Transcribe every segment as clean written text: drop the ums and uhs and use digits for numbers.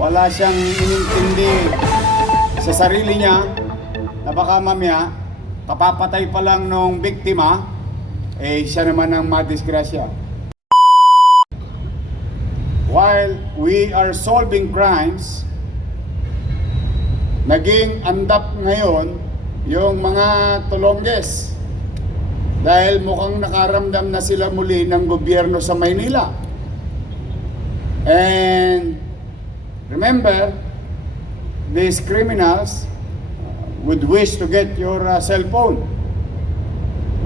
Wala siyang inintindi sa sarili niya na baka mamaya, kapapatay pa lang nung biktima, siya naman ang madisgrasya. While we are solving crimes, naging andap ngayon yung mga tulongges dahil mukhang nakaramdam na sila muli ng gobyerno sa Maynila. And remember, these criminals would wish to get your cellphone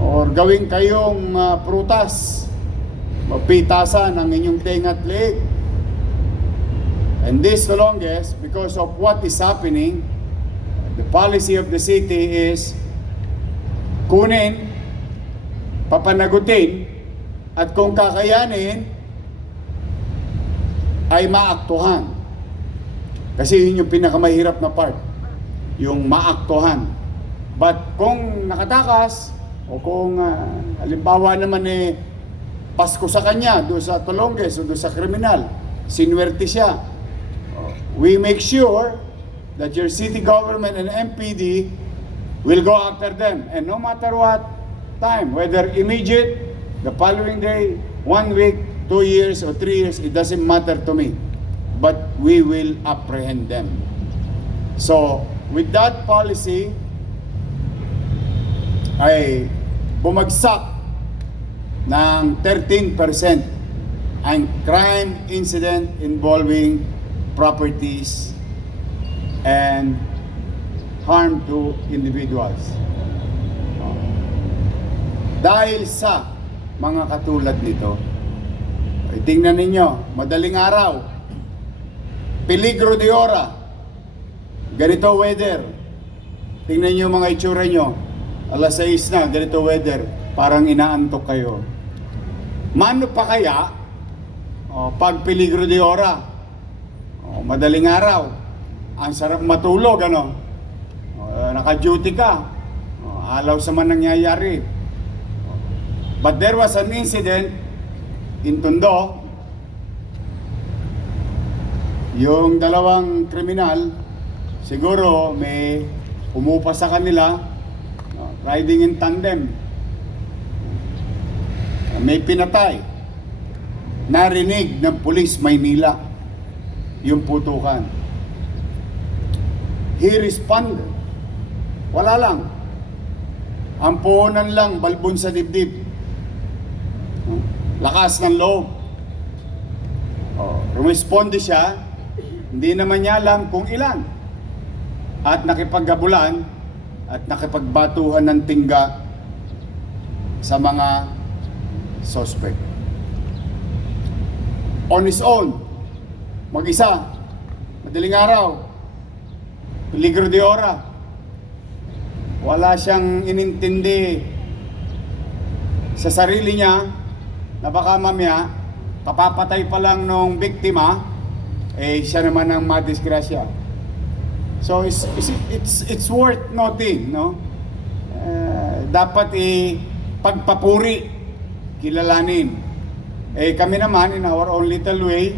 or gawin kayong prutas, mapitasan ang inyong tenga at leeg. And this the longest, because of what is happening, the policy of the city is kunin, papanagutin, at kung kakayanin, ay maaktuhan. Kasi yun yung pinakamahirap na part, yung maaktuhan. But kung nakatakas, o kung halimbawa naman Pasko sa kanya, doon sa tulongges, o doon sa kriminal, sinwerte siya, we make sure that your city government and MPD will go after them. And no matter what time, whether immediate, the following day, 1 week, 2 years, or 3 years, it doesn't matter to me. But we will apprehend them. So, with that policy, ay bumagsak ng 13% ang crime incident involving properties and harm to individuals. Dahil sa mga katulad nito, tingnan ninyo, madaling araw, peligro de ora, ganito weather, tingnan nyo mga itsura nyo, alas 6 na, ganito weather, parang inaantok kayo. Mano pa kaya, pag peligro de ora, madaling araw, ang sarap matulog, naka-duty ka, alaw sa man nangyayari. But there was an incident in Tondo, yung dalawang kriminal, siguro may umupa sa kanila, riding in tandem, may pinatay, narinig ng pulis Maynila yung putukan. He responded. Wala lang. Ang puhunan lang, balbon sa dibdib. Lakas ng loob. Rumisponde siya, hindi naman niya alam kung ilan. At nakipaggabulan at nakipagbatuhan ng tingga sa mga suspect. On his own, mag-isa, madaling araw, peligro de ora, wala siyang inintindi sa sarili niya na baka mamaya, kapapatay pa lang nung biktima, siya naman ang madisgrasya. So it's worth noting, no? Dapat pagpapuri, kilalanin. Kami naman, in our own little way,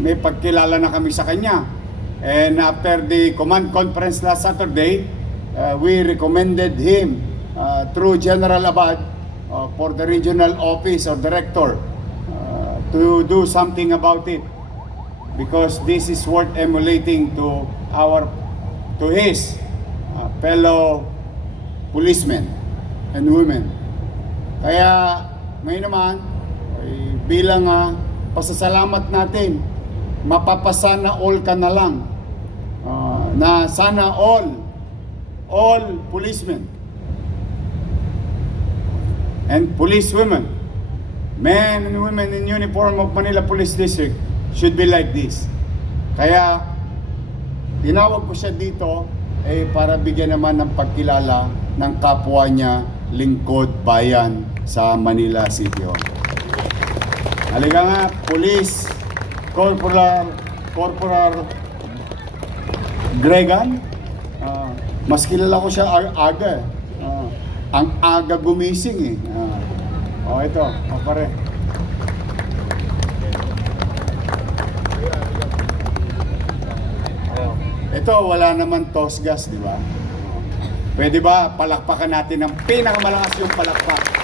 may pagkilala na kami sa kanya. And after the command conference last Saturday, we recommended him through General Abad for the regional office or director to do something about it, because this is worth emulating to his fellow policemen and women. Kaya ngayon naman, bilang pasasalamat natin, mapapasana all ka na lang, na sana all policemen and policewomen, men and women in uniform of Manila Police District should be like this. Kaya tinawag ko siya dito para bigyan naman ng pagkilala ng kapwa niya lingkod bayan sa Manila City Hall. Halika nga, Police Corporal Gregan. Mas kilala ko siya aga. Ang aga gumising ito, pare. Ito, wala naman toss gas, di ba? Pwede ba palakpakan natin ng pinakamalakas yung palakpak?